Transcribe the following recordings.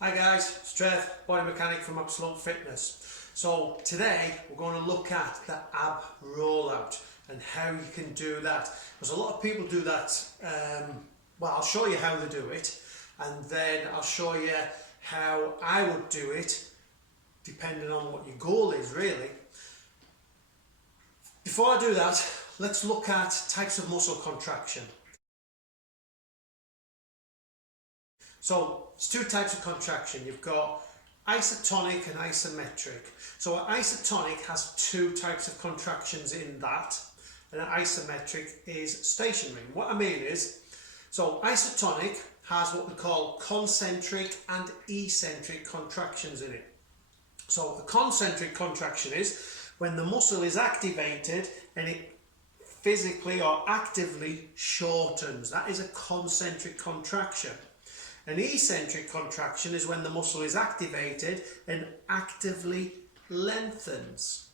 Hi guys, it's Trev, body mechanic from Absolute Fitness. So today we're going to look at the ab rollout and how you can do that. Because a lot of people do that, well, I'll show you how they do it, and then I'll show you how I would do it depending on what your goal is really. Before I do that, let's look at types of muscle contraction. So there's two types of contraction. You've got isotonic and isometric. So an isotonic has two types of contractions in that, and an isometric is stationary. What I mean is, so isotonic has what we call concentric and eccentric contractions in it. So a concentric contraction is when the muscle is activated and it physically or actively shortens. That is a concentric contraction. An eccentric contraction is when the muscle is activated and actively lengthens.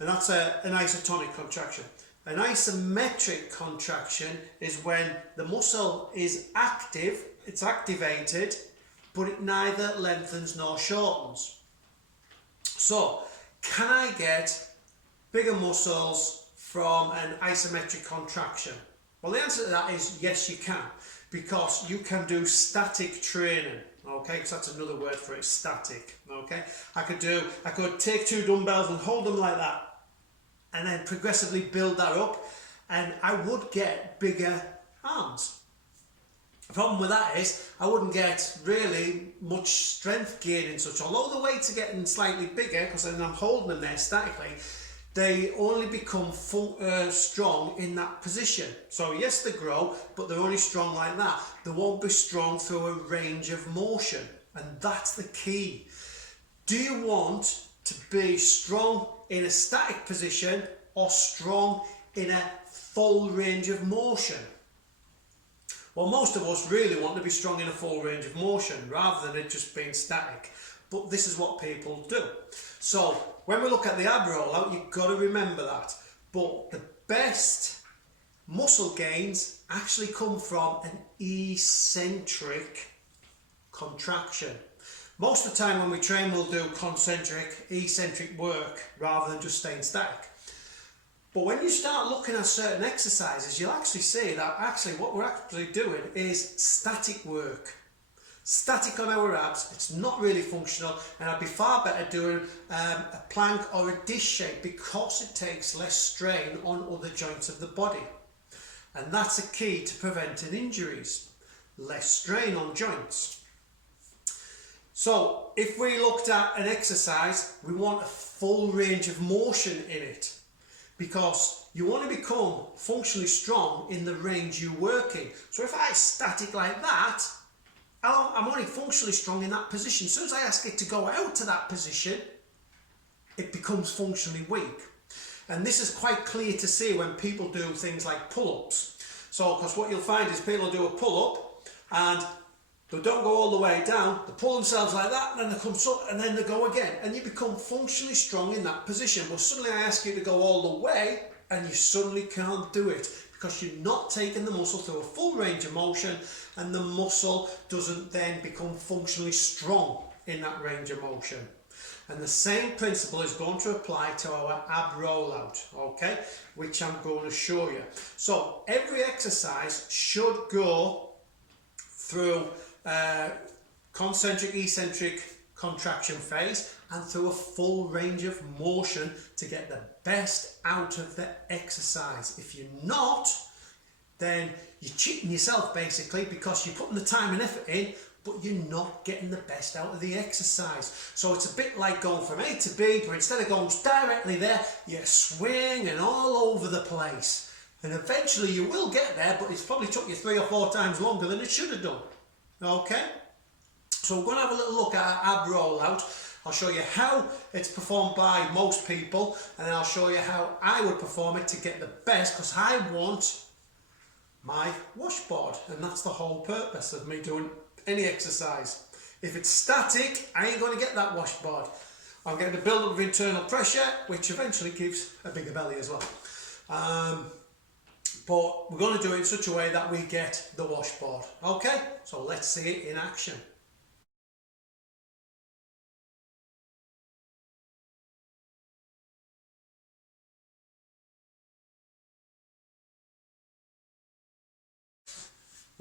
And that's an isotonic contraction. An isometric contraction is when the muscle is active, it's activated, but it neither lengthens nor shortens. So, can I get bigger muscles from an isometric contraction? Well, the answer to that is yes, you can. Because you can do static training, okay, because that's another word for it, static, okay. I could take two dumbbells and hold them like that and then progressively build that up and I would get bigger arms. The problem with that is I wouldn't get really much strength gain in such, although the weights are getting slightly bigger because then I'm holding them there statically. They only become strong in that position. So yes, they grow, but they're only strong like that. They won't be strong through a range of motion. And that's the key. Do you want to be strong in a static position or strong in a full range of motion? Well, most of us really want to be strong in a full range of motion rather than it just being static. But this is what people do. So when we look at the ab rollout, you've got to remember that. But the best muscle gains actually come from an eccentric contraction. Most of the time when we train, we'll do concentric, eccentric work rather than just staying static. But when you start looking at certain exercises, you'll actually see that actually what we're actually doing is static work. Static on our abs, it's not really functional, and I'd be far better doing a plank or a dish shape because it takes less strain on other joints of the body. And that's a key to preventing injuries. Less strain on joints. So if we looked at an exercise, we want a full range of motion in it because you want to become functionally strong in the range you're working. So if I static like that, I'm only functionally strong in that position. As soon as I ask it to go out to that position, it becomes functionally weak. And this is quite clear to see when people do things like pull-ups. So, because what you'll find is people do a pull-up and they don't go all the way down, they pull themselves like that, and then they come up, and then they go again. And you become functionally strong in that position. But suddenly I ask you to go all the way, and you suddenly can't do it because you're not taking the muscle through a full range of motion, and the muscle doesn't then become functionally strong in that range of motion. And the same principle is going to apply to our ab rollout, okay, which I'm going to show you. So every exercise should go through concentric, eccentric contraction phase and through a full range of motion to get the best out of the exercise. If you're not, then you're cheating yourself basically because you're putting the time and effort in, but you're not getting the best out of the exercise. So it's a bit like going from A to B, but instead of going directly there, you're swinging all over the place. And eventually you will get there, but it's probably took you 3 or 4 times longer than it should have done. Okay? So we're going to have a little look at our ab rollout. I'll show you how it's performed by most people, and then I'll show you how I would perform it to get the best, because I want my washboard, and that's the whole purpose of me doing any exercise. If it's static, I ain't going to get that washboard. I'm getting a build up of internal pressure, which eventually gives a bigger belly as well. But we're going to do it in such a way that we get the washboard. Okay, so let's see it in action.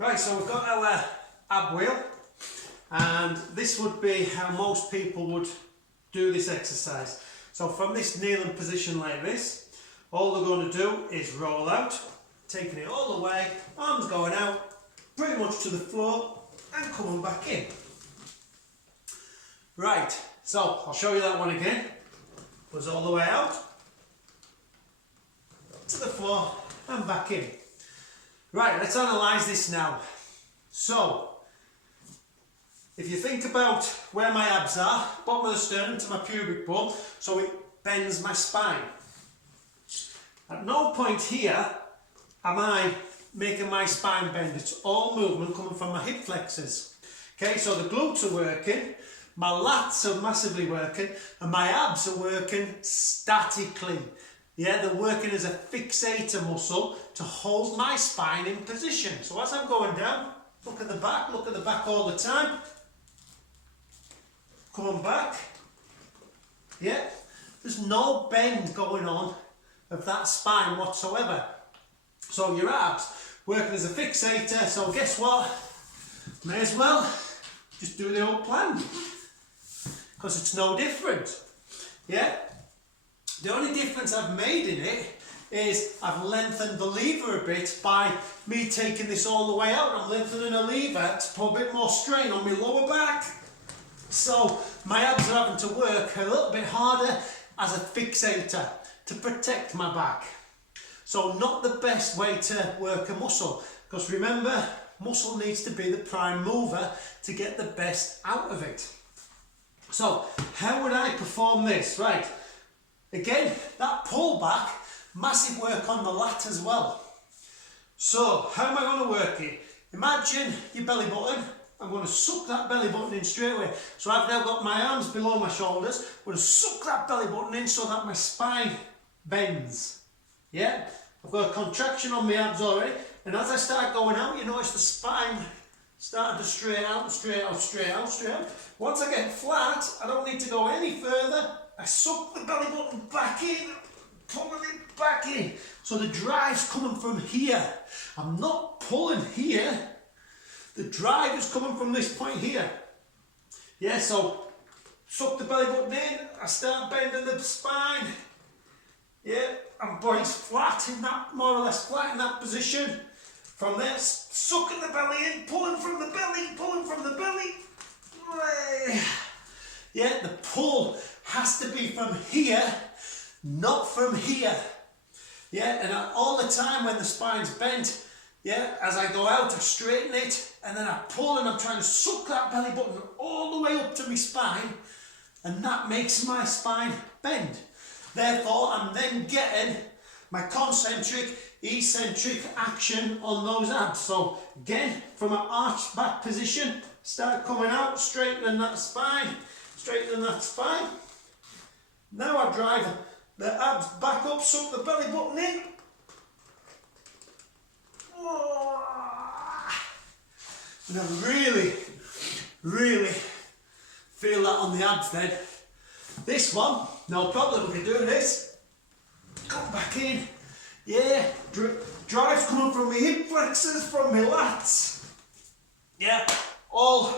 Right, so we've got our ab wheel, and this would be how most people would do this exercise. So from this kneeling position like this, all they're going to do is roll out, taking it all the way, arms going out, pretty much to the floor, and coming back in. Right, so I'll show you that one again. Was all the way out, to the floor, and back in. Right, let's analyse this now. So, if you think about where my abs are, bottom of the sternum to my pubic bone, so it bends my spine. At no point here am I making my spine bend. It's all movement coming from my hip flexors. Okay, so the glutes are working, my lats are massively working, and my abs are working statically. Yeah, they're working as a fixator muscle to hold my spine in position. So as I'm going down, look at the back all the time. Coming back. Yeah, there's no bend going on of that spine whatsoever. So your abs working as a fixator, so guess what? May as well just do the old plan, because it's no different. Yeah? The only difference I've made in it is I've lengthened the lever a bit by me taking this all the way out. I'm lengthening the lever to put a bit more strain on my lower back. So my abs are having to work a little bit harder as a fixator to protect my back. So not the best way to work a muscle, because remember, muscle needs to be the prime mover to get the best out of it. So how would I perform this? Right. Again, that pull back, massive work on the lat as well. So, how am I going to work it? Imagine your belly button. I'm going to suck that belly button in straight away. So I've now got my arms below my shoulders. I'm going to suck that belly button in so that my spine bends. Yeah? I've got a contraction on my abs already. And as I start going out, you notice the spine starting to straight out, straight out, straight out, straight out. Once I get flat, I don't need to go any further. I suck the belly button back in, pulling it back in. So the drive's coming from here. I'm not pulling here. The drive is coming from this point here. Yeah, so suck the belly button in. I start bending the spine. Yeah, and body's flat in that, more or less flat in that position. From there, sucking the belly in, pulling from the belly, pulling from the belly. Yeah, the pull has to be from here, not from here. Yeah, and all the time when the spine's bent, yeah, as I go out, I straighten it, and then I pull and I'm trying to suck that belly button all the way up to my spine, and that makes my spine bend. Therefore, I'm then getting my concentric, eccentric action on those abs. So again, from an arched back position, start coming out, straightening that spine, straightening that spine. Now I drive the abs back up, suck the belly button in. And I really, really feel that on the abs then. This one, no problem, we can do this. Come back in. Yeah, drive's coming from my hip flexors, from my lats. Yeah, all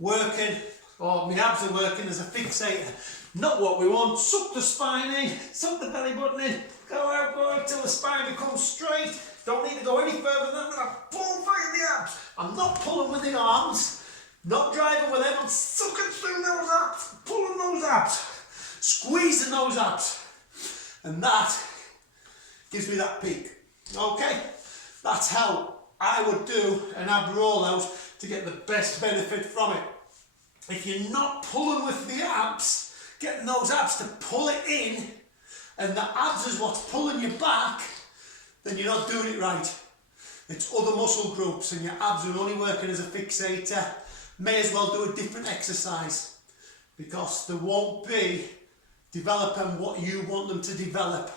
working, or my abs are working as a fixator. Not what we want. Suck the spine in, suck the belly button in, go out till the spine becomes straight. Don't need to go any further than that. Pull back in the abs. I'm not pulling with the arms, not driving with them. I'm sucking through those abs, pulling those abs, squeezing those abs. And that gives me that peak. Okay? That's how I would do an ab rollout to get the best benefit from it. If you're not pulling with the abs, getting those abs to pull it in, and the abs is what's pulling you back, then you're not doing it right. It's other muscle groups, and your abs are only working as a fixator. May as well do a different exercise, because they won't be developing what you want them to develop.